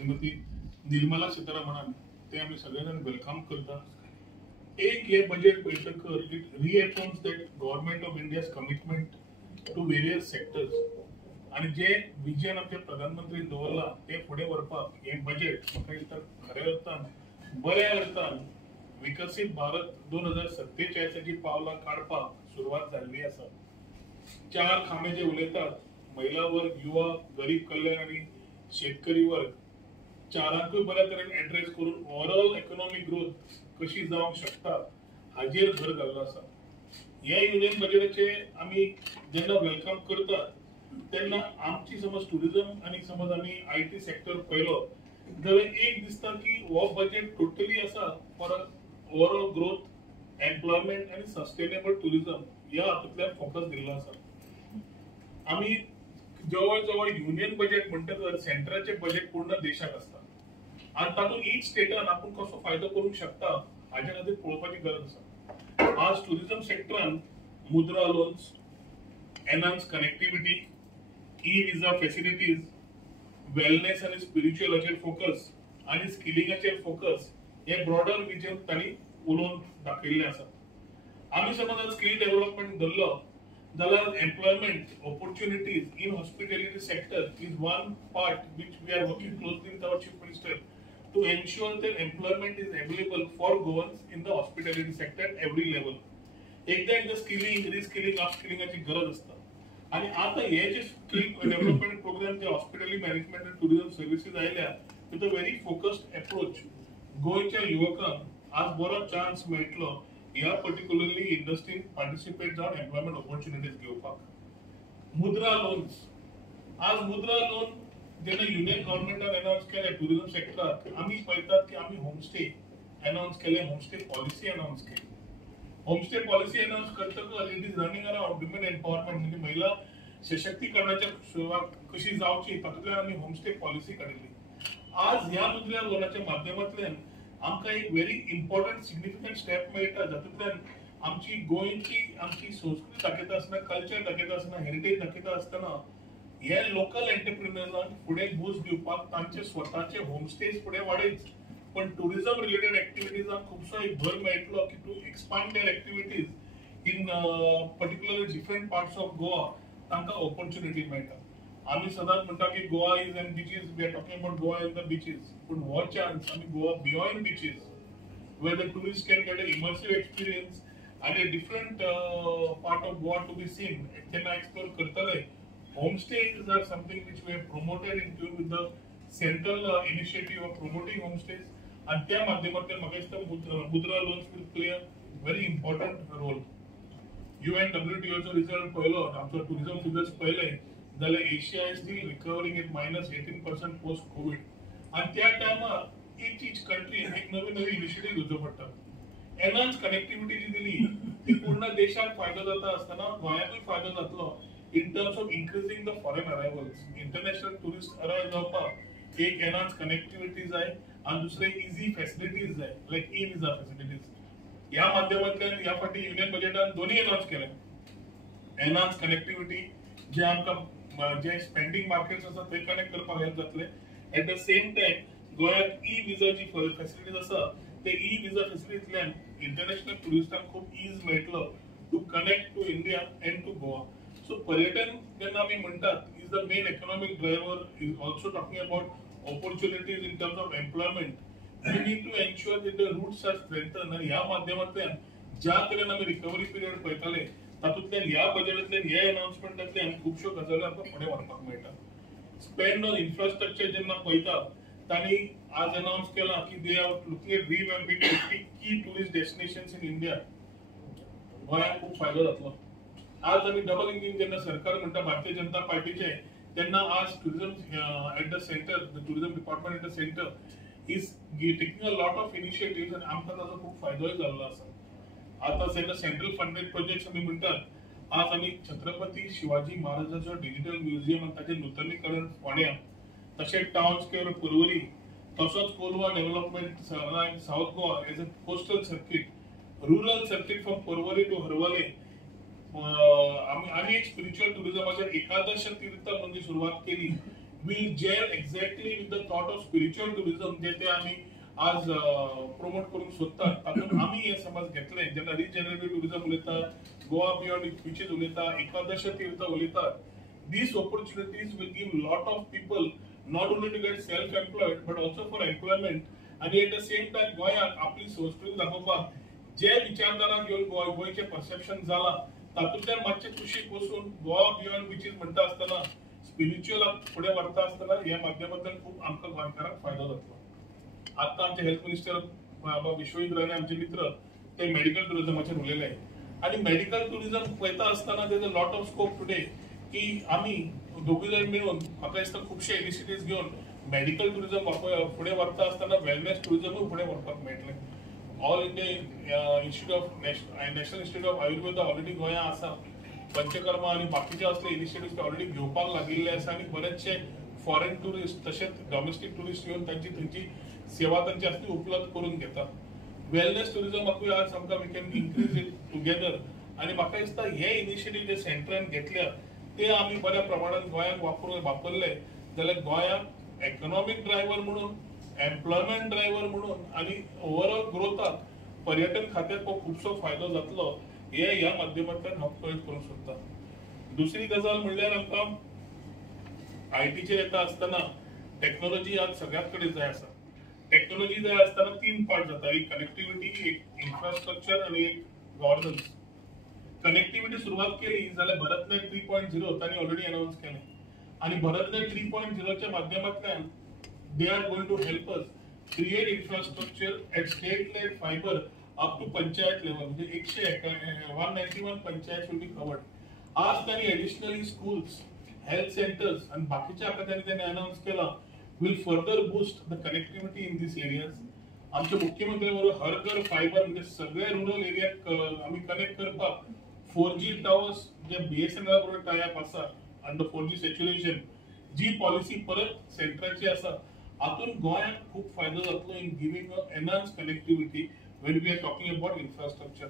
श्रीमती निर्मला सीतारामन ते आम्ही सगळेजण वेलकम करता. एक हे बजेट पळयतकर it reforms that government of India's commitment to various sectors आणि जे विजन आमचे प्रधानमंत्री दवरला ते फुडें व्हरपाक हे बजेट म्हाका दिसता खऱ्या अर्थान बऱ्या अर्थान विकसित भारत 2047ची पावलां काडपाक सुरवात जाल्ली आसा. चार खांबे जे उलयतात महिला वर्ग, युवा, गरीब कल्याण आणि शेतकरी वर्ग चारांकूय बऱ्या तरेन एड्रेस करून ओव्हरऑल इकॉनॉमिक ग्रोथ कशी जावंक शकता हाजेर भर घाल्लो आसा. हे युनियन बजेटाचे आमी जेन्ना वेलकम करतात तेन्ना आमची समज टुरिझम आणि समज आमी IT सेक्टर पळयलो जाल्यार एक दिसता की हो बजेट टोटली आसा फॉर ओव्हरऑल ग्रोथ, एम्प्लॉयमेंट आणि सस्टेनेबल टुरिझम ह्या हातूंतल्यान फोकस दिल्लो आसा. आमी जवळ जवळ युनियन बजेट म्हणटकर सेंट्रलचे बजेट पूर्ण देशाक असता आणि तातूंत ईच स्टेटान आपूण कसो फायदो करूंक शकता हाचे खातीर पळोवपाची गरज आसा. आज टुरिझम सेक्टरान Mudra loans, enhance connectivity, e-visa facilities, wellness आणि स्पिरिच्युअलाचेर फोकस आणि स्किलिंगाचेर फोकस हे ब्रॉडर विजन तांणी उलोवन दाखयल्लें आसा. आमी समज स्किल डेव्हलपमेंट धरलो जाल्यार employment opportunities in hospitality sector is one part which we are working closely with our chief minister to ensure that employment is available for Goans in the hospitality sector at every level. एकदा skilling, reskilling, अपस्किलिंगाची गरज असता आणि आता हे जे skill development programme जे hospitality management आणि टुरिझम सर्व्हिसेस आयल्या with a very focused approach गोयच्या युवकांक आज बरो चान्स मेळटलो ह्या पर्टिक्युलरली इंडस्ट्रीन पार्टिसिपेट जावन एम्प्लॉयमेंट ऑपॉर्च्युनिटीज घेवपाक. मुद्रा लोन्स, आज मुद्रा लोन जेन्ना युनियन गव्हर्नमेंटान अनाउन्स केले टुरिझम सेक्टरात आमी पळयतात की आमी होमस्टे अनाउन्स केले, होमस्टे पॉलिसी अनाउन्स केली. होमस्टे पॉलिसी अनाउन्स करतकर it is running around women empowerment म्हणजे महिला सशक्तीकरणाच्या सुरवात कशी जावची तातूंतल्यान आमी होमस्टे पॉलिसी काडिल्ली. आज ह्या मुद्रा लोनाच्या माध्यमांतल्यान आमकां एक व्हेरी इम्पॉर्टंट सिग्निफिकंट स्टेप मेळटा जातूंतल्यान आमची गोंयची आमची संस्कृती दाखयता आसतना, कल्चर दाखयता आसतना, हेरिटेज दाखयता आसतना हे लोकल एंटरप्रिन्युअर्सांक फुडें बूस्ट दिवपाक तांचे स्वताचे होमस्टेज फुडें वाडयच पण टुरिझम रिलेटेड एक्टिविटीजांक खुबसो एक भर मेळटलो की to expand their activities in particularly different parts of Goa तांकां ऑपॉर्च्युनिटी मेळटा. आमी सदांच म्हणटा की Goa is an beaches, we are talking about Goa in the beaches पूण हो चान्स आमी Goa beyond beaches where the tourists can get an immersive experience and a different part of Goa to be seen. Can I explore Kartale? Homestays are something which we have promoted in tune with the central initiative of promoting homestays. And त्या माध्यमातून म्हाका दिसता Mudra loans will play a very important role. UNWTO चो result पळयलो, आमचो tourism figures पळयले जाल्यार Asia is still recovering at -18% post covid आणि त्या टायमार each country एक नवी इनिशिएटिव्ह घेवचो पडटा. एनहान्स कनेक्टिविटी जी दिली ती पूर्ण देशाक फायदो जाता आसतना गोंयाकूय फायदो जातलो in terms of increasing the foreign arrivals. International tourist arrive जावपाक एक एनहान्स कनेक्टिविटी जाय आणि दुसरे इझी फॅसिलिटीज जाय लायक ई-विजा फॅसिलिटीज. ह्या माध्यमांतल्यान ह्या फाटी युनियन बजेटान दोन्ही अनाउन्स केले. एनहान्स कनेक्टिविटी जे आमकां जे स्पेंडिंग मार्केट्स आसा ते कनेक्ट करपाक हेल्प जातले. एट द सेम टाइम गोंयात ई-विजाची फॅसिलिटीज आसा ते ई-विजा फॅसिलिटींतल्यान इंटरनॅशनल टुरिस्टांक खूब इज मेळटलो to connect to India and to Goa. So पर्यटन जेन्ना आमी म्हणटात is the main economic driver, is also talking about opportunities in terms of employment. We need to ensure that the routes are strengthen आणि ह्या माध्यमांतल्यान ज्या तरेन आमी रिकवरी पिरियड पळयताले तातूंतल्यान ह्या बजेटांतल्यान हे अनाउन्समेंटांतल्यान खुबश्यो गजाली आमकां फुडें व्हरपाक मेळटा. स्पेंड ऑन इन्फ्रास्ट्रक्चर जेन्ना पळयता तांणी आज अनाउन्स केला की दे आर लुकिंग एट रिवॅम्पिंग 50 की टुरिस्ट डेस्टिनेशन्स इन इंडिया. गोंयाक खूब फायदो जातलो. आज आमी डबल इंजिन जेन्ना सरकार म्हणटा भारतीय जनता पार्टीचे तेन्ना आज tourism at the centre, the tourism department at the centre is taking a lot of initiatives आणि आमकां ताचो खूब फायदोय जाल्लो आसा. आता जेन्ना सेंट्रल फंडेड प्रोजेक्ट्स आमी म्हणटात आज आमी छत्रपती शिवाजी महाराजाचो डिजिटल म्युझियम आणि ताचें नूतनीकरण फोंड्या, तशेंच टाउन स्क्वेअर पर्वरी, तसोच Colva development south Goa as a coastal circuit, rural circuit from Porvorim to Harvalem. आम्ही एक स्पिरिच्युअल टुरिझमाच्या एकादश तीर्थ म्हणजे सुरुवात केली will gel exactly with the thought of spiritual tourism जे ते आम्ही आज प्रमोट करून सोदतात तातूंत आम्ही हे समज घेतले जेन्ना रिजनरेटिव्ह टुरिझम उलयतात गोवा बियॉन्ड बीचेस उलयता एकादश तीर्थ उलयतात these opportunities will give lot of people not only to get self-employed but also for employment आणि at the same time गोंयाक आपली संस्कृती दाखोवपाक जे विचारधारा घेवन गोंयचे परसेप्शन जाला तातूंतल्यान मातशें कुशीक वचून गोवा बियॉन्ड बीचेस म्हणटा आसतना स्पिरिच्युअल फुडें व्हरता आसतना ह्या माध्यमांतल्यान खूब आमकां गोंयकारांक फायदो जातलो आता आमचे हेल्थ मिनिस्टर विश्वजीत राणे आमचे मित्र ते मेडिकल टुरिझमाचेर उलयले आणि मेडिकल टुरिझम पळयता आसतना there is a lot of scope today की आम्ही दोघी जण मिळून म्हाका दिसता खुबशे इनिशिएटिव्स घेवन मेडिकल टुरिझम फुडें व्हरता आसतना वेलनेस टुरिझमूय फुडें व्हरपाक मेळटलें all India institute of national institute of Ayurveda already गोंया आसा पंचकर्मा आणि बाकीचे असले इनिशिएटिव्स ऑलरेडी घेवपाक लागिल्ले आसा आणि बरेचशे फॉरेन टुरिस्ट तशेंच डोमेस्टिक टुरिस्ट येवन थंयची सेवा तांची असली उपलब्ध करून घेतात वेलनेस टुरिझमाकूय आज आमकां we can increase it together आणि म्हाका दिसता हे इनिशिएटिव्ह जे सेंटरान घेतल्या ते आमी बऱ्या प्रमाणात गोंयाक वापरले जाल्यार गोंयाक इकॉनॉमिक ड्रायव्हर म्हणून एम्प्लॉयमेंट ड्रायव्हर म्हणून आणि ओव्हरऑल ग्रोथाक पर्यटन खात्याक खूबसो फायदो जातलो हे ह्या माध्यमांतल्यान हांव कळीत करूंक सोदतां दुसरी गजाल म्हणल्यार आमकां आयटीचेर येता आसतना टेक्नॉलॉजी आज सगळ्याच कडेन जाय आसा टेक्नॉलॉजी जाय आसतना तीन पार्ट जाता एक कनेक्टिविटी एक इन्फ्रास्ट्रक्चर आणि एक गव्हर्नन्स कनेक्टिविटी सुरुवात केली जाल्यार भारतनेट 3.0 तांणी ऑलरेडी अनाउन्स केलें आणि भारतनेट 3.0 च्या माध्यमांतल्यान they are going to help us create infrastructure at state led fibre up to panchayat level म्हणजे 191 पंचायत विल बी कवर्ड आज त्यांनी एडिशनली स्कूल्स हेल्थ सेंटर्स आणि बाकीच्या आकारांनी त्यांनी अनाउन्स केला will further boost the connectivity in these areas आमचे मुख्यमंत्री बरोबर हर घर फायबर म्हणजे सगळे रुरल एरियाक आम्ही कनेक्ट करपाक 4G टावर्स जे BSNL बरोबर टाय अप आसा अंडर 4G सॅच्युरेशन जी पॉलिसी परत सेंट्रलची आसा हातून गोंयाक खूप फायदो जातलो in giving a enhance connectivity when we are talking about infrastructure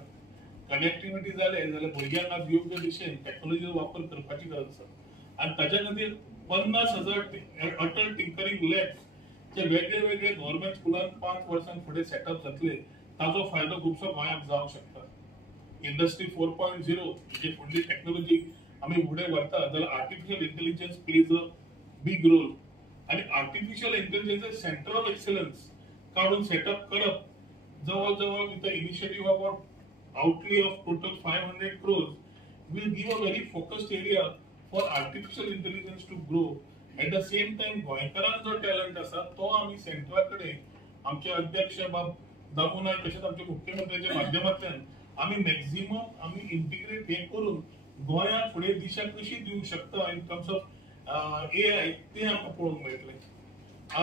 connectivity जाल्यार भुरग्यांक आज योग्य दिशेन टेक्नॉलॉजीचो वापर करपाची गरज आसा आणि ताच्या खातीर 50,000 अटल टिंकरिंग लॅब्स जे वेगळे वेगळे गव्हर्नमेंट स्कुलांत 5 वर्सां फुडें सेटअप जातले ताचो फायदो खुबसो गोंयाक जावंक शकता इंडस्ट्री 4.0 जे फुडली टेक्नॉलॉजी आमी फुडें व्हरता जाल्यार artificial intelligence plays a big role आणि artificial intelligence centre of excellence काढून सेटअप करप जवळ with the initiative about outlay of total 500 crores will give a very focused area for artificial intelligence to grow at the same time गोंयकारांक जो talent आसा तो आमी सेंट्रलाकडे आमचे अध्यक्ष बाब दामू नायक तशेंच आमचे मुख्यमंत्र्याच्या माध्यमांतल्यान आमी मॅक्झिमम आमी इंटिग्रेट हे करून गोंयाक फुडें दिशा कशी दिवंक शकता इन टर्म्स ऑफ AI ते आमकां पळोवंक मेळटलें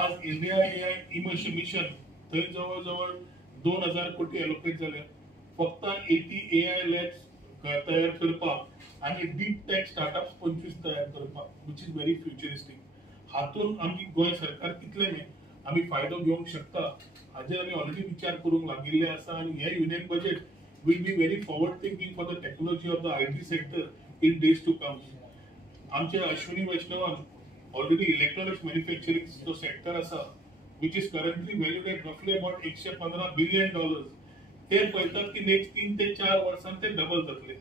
आज इंडिया AI मिशन थंय जवळ 2000 कोटी एलोकेट झाले फक्त 80 AI लॅब्स तयार करपाक आणि डीप टेक स्टार्टअप्स 25 तयार करपाक विच इज व्हेरी फ्युचरिस्टिक हातून आमची गोंय सरकार कितले आमी फायदो घेवंक शकता हाजेर आमी ऑलरेडी विचार करूंक लागिल्ले आसा आणि हे union budget will be very forward thinking for the technology of the IT sector in days to come आमच्या अश्विनी वैष्णवान ऑलरेडी इलेक्ट्रॉनिक्स मॅन्युफॅक्चरिंग जो सेक्टर आसा which is currently valued at roughly about $115 billion ते पळयतात की नेक्स्ट 3 ते 4 वर्सांत ते डबल जातले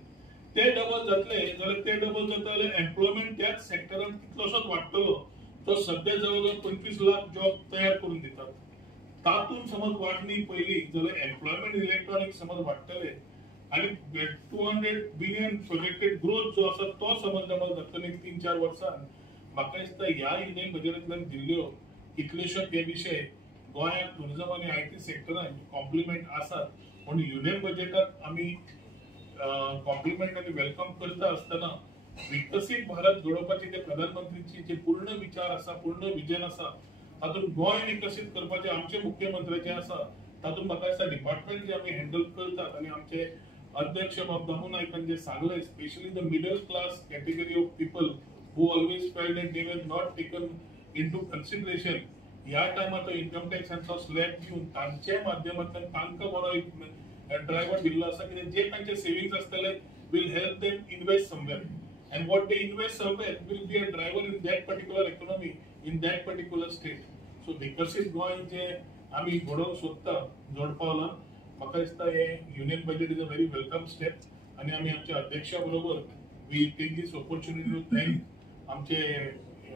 जाल्यार ते डबल जाता जाल्यार एम्प्लॉयमेंट त्याच सेक्टरांत कितलोसोच वाडटलो तो सध्या जवळ 25 लाख जॉब तयार करून दितात तातून समज वाडणी पयली जाल्यार एम्प्लॉयमेंट इलेक्ट्रॉनिक समज वाडटले आणि 200 बिलियन प्रोजेक्टेड ग्रोथ जो आसा तो समज डबल जातलो नेक्स्ट 3-4 वर्सांत म्हाका दिसता ह्या युनियन बजेटांतल्यान दिल्ल्यो कितलेशे ते विषय गोंयाक टुरिझम आणि IT सेक्टरान कॉम्प्लिमेंट आसात पण युनियन बजेटाक आमी कॉम्प्लिमेंट आणि वेलकम करता आसतना विकसित भारत घडोवपाचे ते प्रधानमंत्रीचे जे पूर्ण विचार आसा पूर्ण विजन आसा तातूंत गोंय विकसित करपाचे आमचे मुख्यमंत्र्याचे आसा तातूंत म्हाका दिसता डिपार्टमेंट जे आमी हँडल करतात आणि आमचे अध्यक्ष बाब दामू नायकान जे सांगले specially the middle class category of people who always felt that they were not taken into consideration या टायमार इन्कम टॅक्सांचो स्लॅब घेवन तांचे माध्यमांतल्यान तांकां बरो एक ड्रायव्हर दिल्लो आसा की जे तांचे सेविंग्स आसतले will help them invest somewhere and what they invest somewhere will be a driver in that particular economy in that particular state. So विकसित गोंय जे आमी घडोवंक सोदता जोड पावलां म्हाका दिसता हे union budget is a very welcome step आनी आमी आमच्या अध्यक्षा बरोबर we take this opportunity to thank आमचे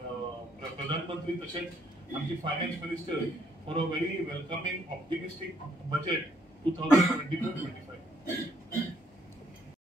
प्रधानमंत्री तशेंच आमचे finance minister for a very welcoming optimistic budget 2024-25.